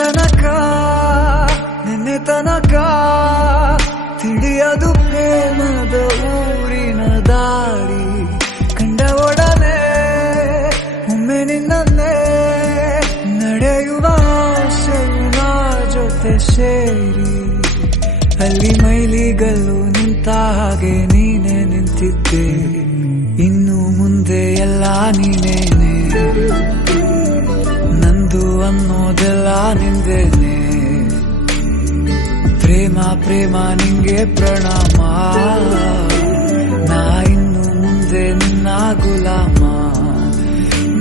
ತನಕ ನಿನ್ನೆ ತನಕ ತಿಳಿಯದು ಪ್ರೇಮದ ಊರಿನ ದಾರಿ ಕಂಡ ಒಡನೆ ಒಮ್ಮೆ ನಿನ್ನೇ ನಡೆಯುವ ಆಸೆಯ ಜೊತೆ ಸೇರಿ ಅಲ್ಲಿ ಮೈಲಿಗಲ್ಲು ನಿಂತ ಹಾಗೆ ನೀನೆ ನಿಂತಿದ್ದೆ ಇನ್ನು ಮುಂದೆ ಎಲ್ಲ ನೀನೇನೆ ನಂದು ಅನ್ನೋದೆಲ್ಲ ನಿಂದೇನೆ ಪ್ರೇಮ ಪ್ರೇಮ ನಿಂಗೆ ಪ್ರಣಾಮ ನಾ ಇನ್ನು ಮುಂದೆ ನಿನ್ನ ಗುಲಾಮ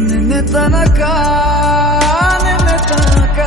ನಿನ್ನೆ ತನಕ ನಿನ್ನೆ ತನಕ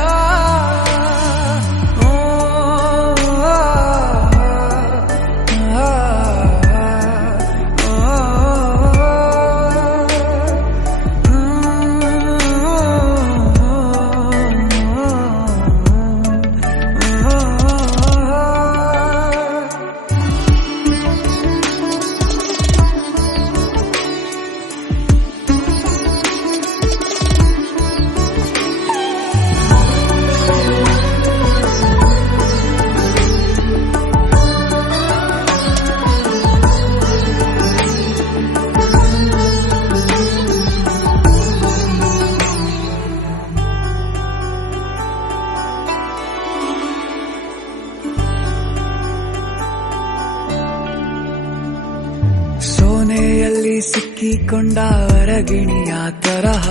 ಸೋನೆಯಲ್ಲಿ ಸಿಕ್ಕಿಕೊಂಡ ಅರಗಿಣಿಯ ತರಹ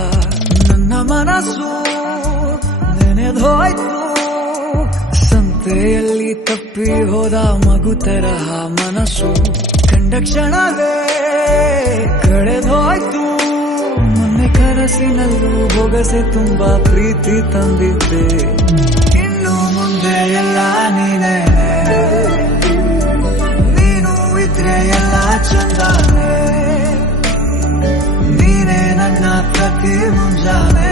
ನನ್ನ ಮನಸ್ಸು ನೆನೆದೋಯ್ತು ಸಂತೆಯಲ್ಲಿ ತಪ್ಪಿ ಹೋದ ಮಗು ತರಹ ಮನಸ್ಸು ಕಂಡ ಕ್ಷಣವೇ ಕಳೆದೋಯ್ತು ಮೊನ್ನೆ ಕನಸಿನಲ್ಲೂ ಬೊಗಸೆ ತುಂಬಾ ಪ್ರೀತಿ ತಂದಿದ್ದೆ ಇನ್ನು ಮುಂದೆ ಎಲ್ಲ ನೀನೇ ಎಲ್ಲ ಚಂದಾನೆ ನೀನೇ ನನ್ನ ಪ್ರತಿ ಮುಂಜಾನೆ